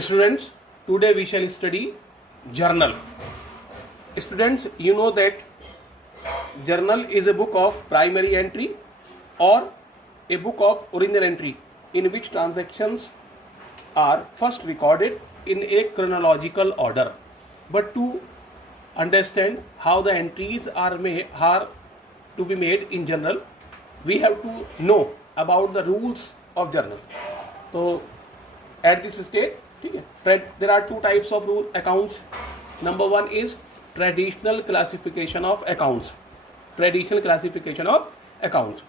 Students, today we shall study journal. Students, you know that journal is a book of primary entry or a book of original entry in which transactions are first recorded in a chronological order. But to understand how the entries are to be made in journal, we have to know about the rules of journal. So at this stage, there are two types of rule accounts. Number one is traditional classification of accounts. Traditional classification of accounts.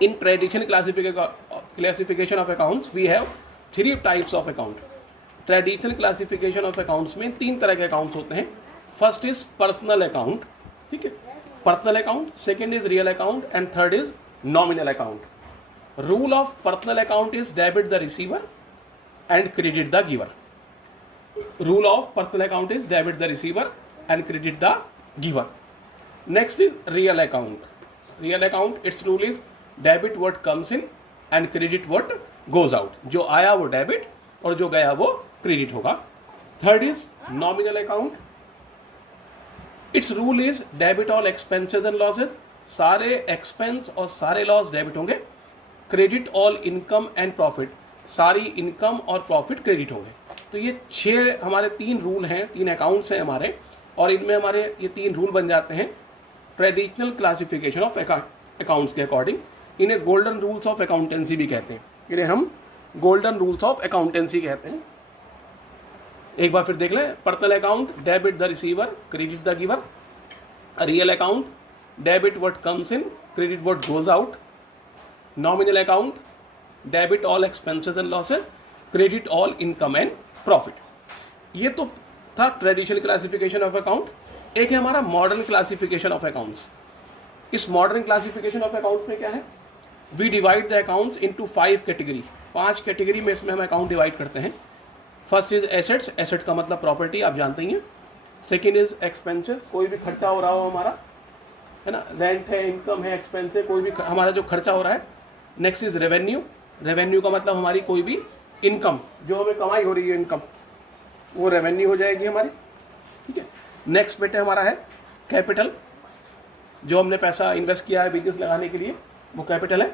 In traditional classification of accounts, we have three types of account. Traditional classification of accounts में तीन तरह के accounts होते हैं. First is personal account, ठीक है, personal account. Second is real account and third is nominal account. Rule of personal account is debit the receiver and credit the giver. Rule of personal account is debit the receiver and credit the giver. Next is real account. Real account it's rule is debit what comes in and credit what goes out. जो आया वो debit और जो गया वो credit होगा. Third is nominal account. It's rule is debit all expenses and losses. सारे expense और सारे लॉस डेबिट होंगे. Credit all income and profit. सारी इनकम और प्रॉफिट क्रेडिट होंगे. तो ये छह हमारे तीन रूल हैं, तीन अकाउंट्स हैं हमारे, और इनमें हमारे ये तीन रूल बन जाते हैं ट्रेडिशनल क्लासिफिकेशन ऑफ अकाउंट्स के अकॉर्डिंग. इन्हें गोल्डन रूल्स ऑफ अकाउंटेंसी भी कहते हैं. इन्हें हम गोल्डन रूल्स ऑफ अकाउंटेंसी कहते हैं. एक बार फिर देख लें. Personal account debit the receiver credit the giver. Real account debit what comes in credit what goes out. Nominal account debit all expenses and losses credit all income and profit. ये तो था traditional classification of account. एक है हमारा modern classification of accounts. इस modern classification of accounts में क्या है, we divide the accounts into 5 category. 5 category में इसमें हम अकाउंट डिवाइड करते हैं. First is assets. एसेट्स का मतलब प्रॉपर्टी, आप जानते ही हैं. सेकेंड इज एक्सपेंसेस, कोई भी खर्चा हो रहा हो हमारा, है ना, रेंट है, इनकम है, एक्सपेंस है, कोई भी हमारा जो खर्चा हो रहा है. Next is revenue. रेवेन्यू का मतलब हमारी कोई भी इनकम, जो हमें कमाई हो रही है इनकम, वो रेवेन्यू हो जाएगी हमारी, ठीक है. नेक्स्ट बेटे हमारा है कैपिटल. जो हमने पैसा इन्वेस्ट किया है बिजनेस लगाने के लिए, वो कैपिटल है.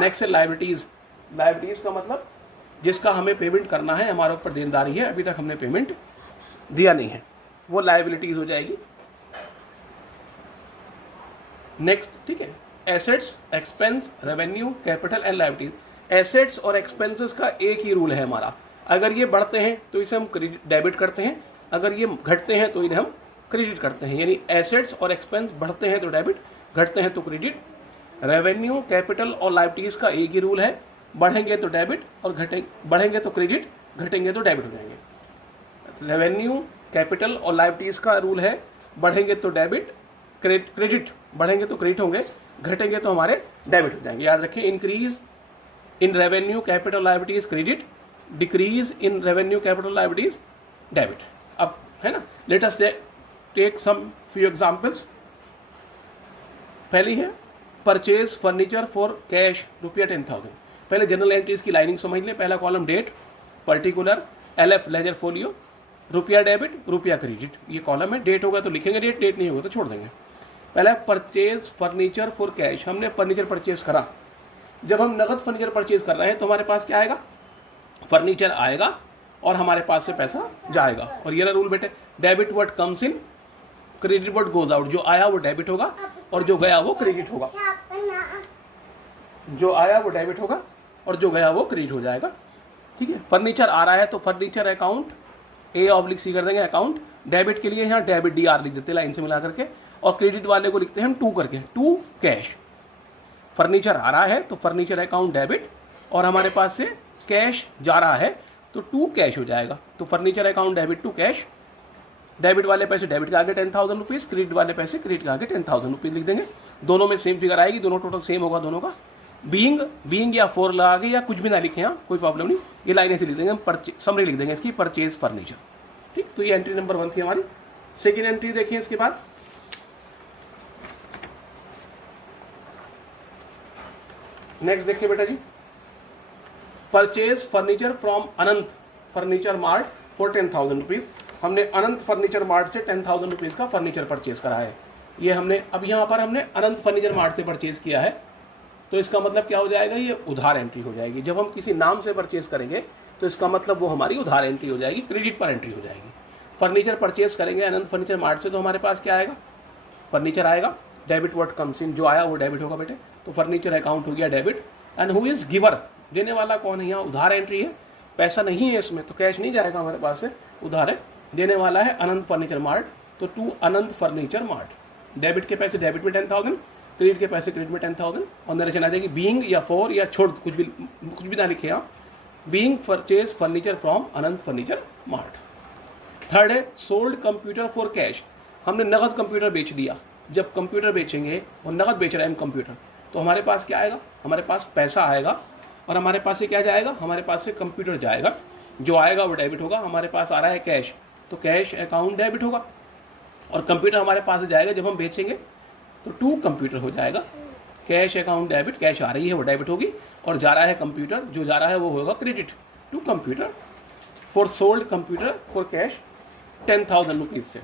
नेक्स्ट है लायबिलिटीज. लायबिलिटीज का मतलब जिसका हमें पेमेंट करना है, हमारे ऊपर देनदारी है, अभी तक हमने पेमेंट दिया नहीं है, वो लायबिलिटीज हो जाएगी. नेक्स्ट, ठीक है, assets, expense, revenue, capital and liabilities. Assets और एक्सपेंसेस का एक ही रूल है हमारा. अगर ये बढ़ते हैं तो इसे हम डेबिट करते हैं, अगर ये घटते हैं तो इन्हें हम क्रेडिट करते हैं. यानी एसेट्स और एक्सपेंस बढ़ते हैं तो डेबिट, घटते हैं तो क्रेडिट. रेवेन्यू, कैपिटल और लायबिलिटीज का एक ही रूल है, बढ़ेंगे तो डेबिट और बढ़ेंगे तो क्रेडिट, घटेंगे तो डेबिट हो जाएंगे. रेवेन्यू, कैपिटल और लायबिलिटीज का रूल है, बढ़ेंगे तो डेबिट, क्रेडिट बढ़ेंगे तो क्रेडिट होंगे, घटेंगे तो हमारे डेबिट हो जाएंगे. याद रखिए, increase in revenue capital liabilities credit, decrease in revenue capital liabilities debit. अब है ना, let us take some few examples. पहली है परचेज फर्नीचर फॉर कैश ₹10,000. पहले जनरल एंट्रीज की लाइनिंग समझ लें. पहला column date, particular, LF ledger folio, रुपया डेबिट, रुपया क्रेडिट. ये कॉलम है. डेट होगा तो लिखेंगे डेट, डेट नहीं होगा तो छोड़ देंगे. पहला परचेज फर्नीचर फॉर कैश. हमने फर्नीचर परचेज करा. जब हम नगद फर्नीचर परचेज कर रहे हैं तो हमारे पास क्या आएगा, फर्नीचर आएगा और हमारे पास से पैसा जाएगा. और ये रूल बेटे, debit what comes in credit what goes out. जो आया वो डेबिट होगा और जो गया वो क्रेडिट होगा. जो आया वो डेबिट होगा और जो गया वो क्रेडिट हो जाएगा, ठीक है. फर्नीचर आ रहा है तो फर्नीचर अकाउंट A/C कर देंगे अकाउंट. डेबिट के लिए यहाँ डेबिट DR लिख देते हैं लाइन से मिला करके, और क्रेडिट वाले को लिखते हैं हम 2 करके, 2 कैश. फर्नीचर आ रहा है तो फर्नीचर अकाउंट डेबिट, और हमारे पास से कैश जा रहा है तो 2 कैश हो जाएगा. तो furniture account debit 2 cash. Debit वाले पैसे डेबिट के आगे 10,000 रुपीज़, क्रेडिट वाले पैसे क्रेडिट के आगे 10,000 रुपीज़ लिख देंगे. दोनों में सेम फिगर आएगी, दोनों टोटल सेम होगा दोनों का. बीइंग या फॉर लगा के या कुछ भी ना लिखें, यहाँ कोई प्रॉब्लम नहीं. ये लाइन ऐसे लिख देंगे हम, समरी लिख देंगे इसकी, परचेज फर्नीचर, ठीक. तो ये एंट्री नंबर 1 थी हमारी. सेकेंड एंट्री देखिए इसके बाद. नेक्स्ट देखिए बेटा जी, purchase furniture from Anant furniture mart for 10,000 rupees. हमने अनंत फर्नीचर मार्ट से 10,000 रुपीज़ का फर्नीचर परचेज करा है। ये हमने अब यहाँ पर हमने अनंत फर्नीचर मार्ट से परचेज किया है, तो इसका मतलब क्या हो जाएगा, ये उधार एंट्री हो जाएगी। जब हम किसी नाम से परचेज करेंगे तो इसका मतलब वो हमारी उधार एंट्री हो जाएगी, क्रेडिट पर एंट्री हो जाएगी। फर्नीचर परचेज करेंगे अनंत फर्नीचर मार्ट से तो हमारे पास क्या आएगा, फर्नीचर आएगा, डेबिट व्हाट कम्स इन, जो आया वो डेबिट होगा बेटे, तो फर्नीचर अकाउंट हो गया debit. And who is giver, देने वाला कौन है, यहाँ उधार एंट्री है, पैसा नहीं है इसमें तो कैश नहीं जाएगा हमारे पास से, उधार है। देने वाला है अनंत फर्नीचर मार्ट, तो to Anant furniture mart. Debit के पैसे डेबिट में 10,000, क्रेडिट के पैसे क्रेडिट में 10,000, और नरेशन आ जाएगी बीइंग या फॉर या छोड़, कुछ भी ना लिखे आप, being purchase furniture from Anant furniture mart. Third है सोल्ड कंप्यूटर फॉर कैश, हमने नगद कंप्यूटर बेच दिया। जब कंप्यूटर बेचेंगे और नगद बेच रहे हैं हम कंप्यूटर, तो हमारे पास क्या आएगा, हमारे पास पैसा आएगा, और हमारे पास से क्या जाएगा, हमारे पास से कंप्यूटर जाएगा, जो आएगा वो डेबिट होगा। हमारे पास आ रहा है कैश, तो कैश अकाउंट डेबिट होगा, और कंप्यूटर हमारे पास से जाएगा जब हम बेचेंगे, तो टू कंप्यूटर हो जाएगा। कैश अकाउंट डेबिट, कैश आ रही है वो डेबिट होगी, और जा रहा है कंप्यूटर, जो जा रहा है वो होगा credit, to computer. For sold computer for cash 10,000 rupees से।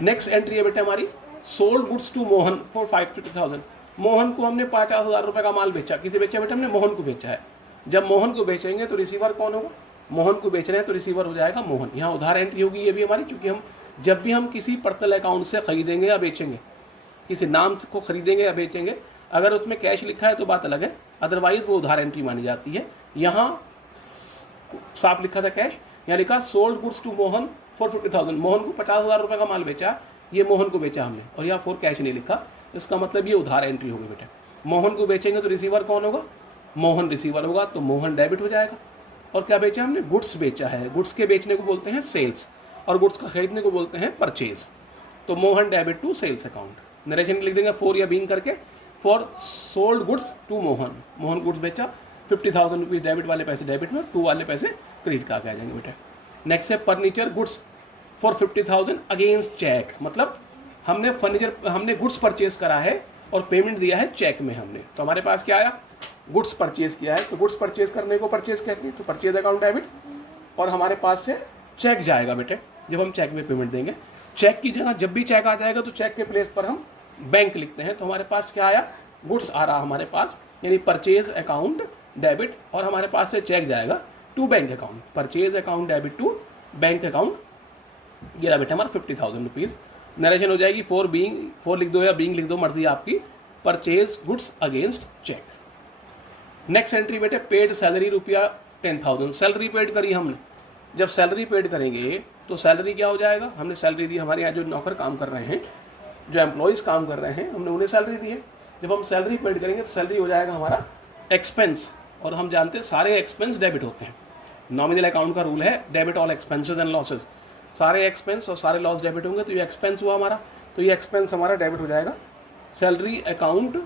नेक्स्ट एंट्री है बेटा हमारी sold goods to Mohan for 50,000। Mohan को हमने 50,000 रुपए का माल बेचा, किसे बेचा बेटा, हमने मोहन को बेचा है। जब मोहन को बेचेंगे तो रिसीवर कौन होगा, मोहन को बेच रहे हैं तो रिसीवर हो जाएगा मोहन। यहाँ उधार एंट्री होगी ये भी हमारी, क्योंकि हम जब भी हम किसी पर्सनल अकाउंट से खरीदेंगे या बेचेंगे, किसी नाम को खरीदेंगे या बेचेंगे, अगर उसमें कैश लिखा है तो बात अलग है, अदरवाइज वो उधार एंट्री मानी जाती है। यहाँ साफ लिखा था कैश, यहाँ लिखा sold goods to Mohan for 50,000। Mohan को 50,000 रुपए का माल बेचा, ये मोहन को बेचा हमने, और यहाँ फॉर कैश नहीं लिखा, इसका मतलब ये उधार एंट्री होगी बेटा। मोहन को बेचेंगे तो रिसीवर कौन होगा, मोहन रिसीवर होगा, तो मोहन डेबिट हो जाएगा। और क्या बेचा हमने, गुड्स बेचा है, गुड्स के बेचने को बोलते हैं सेल्स, और गुड्स का खरीदने को बोलते हैं परचेज, तो Mohan debit to sales account. Narration लिख देंगे फॉर या बीइंग करके, for sold goods to Mohan, Mohan goods बेचा, 50,000 रुपीज डेबिट वाले पैसे डेबिट में, टू वाले पैसे क्रेडिट का आ जाएंगे बेटा। नेक्स्ट है furniture goods for 50,000 against cheque, मतलब हमने गुड्स परचेज करा है और पेमेंट दिया है चेक में हमने, तो हमारे पास क्या आया, गुड्स परचेज किया है, तो गुड्स परचेज करने को परचेज कहते हैं, तो परचेज अकाउंट डेबिट, और हमारे पास से चेक जाएगा बेटे जब हम चेक में पेमेंट देंगे। चेक की जगह जब भी चेक आ जाएगा तो चेक के प्लेस पर हम बैंक लिखते हैं, तो हमारे पास क्या आया, गुड्स आ रहा हमारे पास, यानी परचेज अकाउंट डेबिट, और हमारे पास से चेक जाएगा to bank account, purchase account debit to bank account. ये रहा बेटा हमारा 50,000 रुपीज़। नरेशन हो जाएगी फॉर बीइंग, फॉर लिख दो या बीइंग लिख दो, मर्जी आपकी, purchase goods against cheque. Next entry बेटे पेड सैलरी रुपया 10,000, सैलरी पेड करी हमने। जब सैलरी पेड करेंगे तो सैलरी क्या हो जाएगा, हमने सैलरी दी, हमारे यहाँ जो नौकर काम कर रहे हैं, जो एम्प्लॉयज़ काम कर रहे हैं, हमने उन्हें सैलरी दी है। जब हम सैलरी पेड करेंगे तो सैलरी हो जाएगा हमारा एक्सपेंस, और हम जानते हैं सारे एक्सपेंस डेबिट होते हैं। नॉमिनल अकाउंट का रूल है debit all expenses and losses, सारे एक्सपेंस और सारे लॉस डेबिट होंगे, तो ये एक्सपेंस हुआ हमारा, तो ये एक्सपेंस हमारा डेबिट हो जाएगा, सैलरी अकाउंट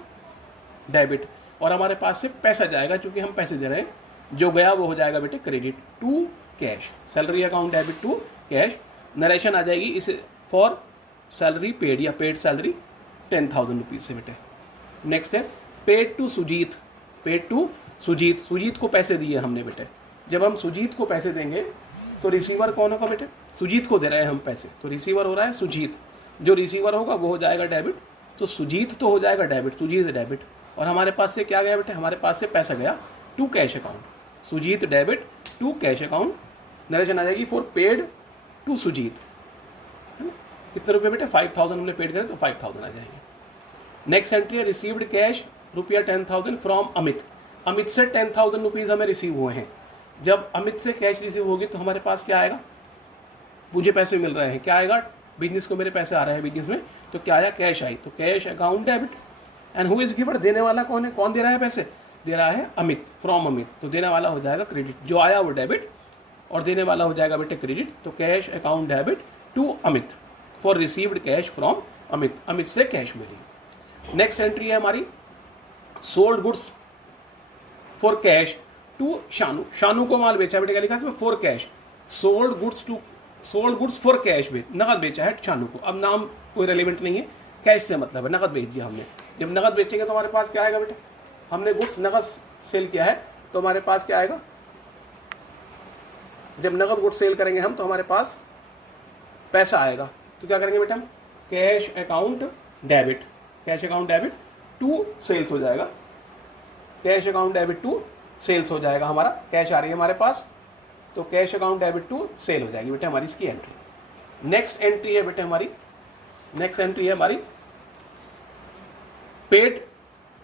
डेबिट, और हमारे पास से पैसा जाएगा, क्योंकि हम पैसे दे रहे हैं, जो गया वो हो जाएगा बेटे credit to cash, salary account debit to cash. Narration आ जाएगी इसे फॉर सैलरी पेड या पेड सैलरी 10,000 रुपीज़ से बेटे। नेक्स्ट है paid to Sujit, paid to Sujit, Sujit को पैसे दिए हमने बेटे। जब हम सुजीत को पैसे देंगे तो रिसीवर कौन होगा बेटे, सुजीत को दे रहे हैं हम पैसे, तो रिसीवर हो रहा है सुजीत, जो रिसीवर होगा वो हो जाएगा डेबिट, तो सुजीत तो हो जाएगा डेबिट, सुजीत डेबिट, और हमारे पास से क्या गया बेटे, हमारे पास से पैसा गया to cash account, Sujit debit to cash account. Narration आ जाएगी फॉर पेड टू सुजीत, कितने रुपए बेटे, 5,000 हमने पेड करे तो 5,000 आ जाएंगे। नेक्स्ट एंट्री है रिसीव्ड कैश रुपया 10,000 फ्रॉम अमित, अमित से 10,000 रुपीज़ हमें रिसीव हुए हैं। जब अमित से कैश रिसीव होगी तो हमारे पास क्या आएगा, मुझे पैसे मिल रहे हैं, क्या आएगा, बिजनेस को मेरे पैसे आ रहे हैं बिजनेस में, तो क्या आया, कैश आई, तो cash account debit. And who is giver, देने वाला कौन है, कौन दे रहा है पैसे, दे रहा है अमित, फ्रॉम अमित, तो देने वाला हो जाएगा क्रेडिट, जो आया वो डेबिट और देने वाला हो जाएगा बेटे क्रेडिट, तो cash account debit to Amit for received cash from Amit, Amit से कैश मिली। नेक्स्ट एंट्री है हमारी sold goods for cash to Shanu, Shanu को माल बेचा बेटे, क्या लिखा है for cash, sold goods for cash बेच, नगद बेचा है शानू को। अब नाम कोई रेलिवेंट नहीं है, कैश से मतलब है, नगद बेच दिया हमने। जब नगद बेचेंगे तो हमारे पास क्या आएगा बेटे, हमने गुड्स नगद सेल किया है, तो हमारे पास क्या आएगा, जब नकद गुड सेल करेंगे हम तो हमारे पास पैसा आएगा, तो क्या करेंगे बेटा हम, cash account debit, cash account debit to sales हो जाएगा, cash account debit to sales हो जाएगा, हमारा कैश आ रही है हमारे पास, तो cash account debit to sale हो जाएगी बेटा हमारी इसकी एंट्री। नेक्स्ट एंट्री है बेटा हमारी, नेक्स्ट एंट्री है हमारी paid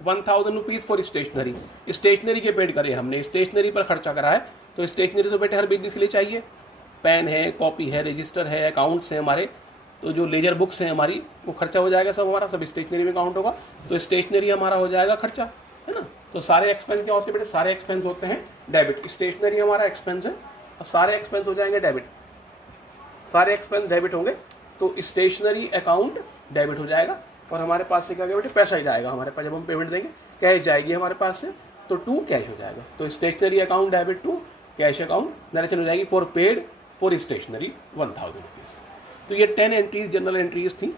1000 rupees for stationery, stationery के पेड करे हमने, स्टेशनरी पर खर्चा करा है, तो स्टेशनरी तो बेटे हर बिजनेस के लिए चाहिए, पेन है, कॉपी है, रजिस्टर है, अकाउंट्स हैं हमारे, तो जो लेजर बुक्स हैं हमारी वो खर्चा हो जाएगा सब हमारा, सब स्टेशनरी में काउंट होगा, तो स्टेशनरी हमारा हो जाएगा खर्चा, है ना। तो सारे एक्सपेंस क्या होते हैं बेटे, सारे एक्सपेंस होते हैं डेबिट, स्टेशनरी हमारा एक्सपेंस है और सारे एक्सपेंस हो जाएंगे डेबिट, सारे एक्सपेंस डेबिट होंगे, तो स्टेशनरी अकाउंट डेबिट हो जाएगा और हमारे पास से क्या बेटे पैसा ही जाएगा हमारे पास, जब हम पेमेंट देंगे कैश जाएगी हमारे पास से, तो टू कैश हो जाएगा, तो stationery account debit to cash account narration हो जाएगी for paid for stationery 1000 rupees. तो ये 10 एंट्रीज जनरल एंट्रीज थी,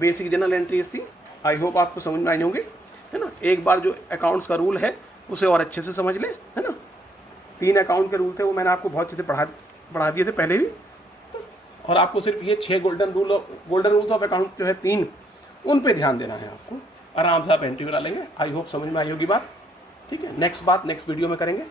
बेसिक जनरल एंट्रीज थी, आई होप आपको समझ में आई होंगे, है ना। एक बार जो अकाउंट्स का रूल है उसे और अच्छे से समझ लें, है ना। 3 अकाउंट के रूल थे वो मैंने आपको बहुत अच्छे से पढ़ा दिए थे पहले भी, और आपको सिर्फ ये 6 गोल्डन रूल्स ऑफ अकाउंट जो है 3, उन पे ध्यान देना है आपको, आराम से आप एंट्री बना लेंगे। आई होप समझ में आई होगी बात, ठीक है। नेक्स्ट बात नेक्स्ट वीडियो में करेंगे।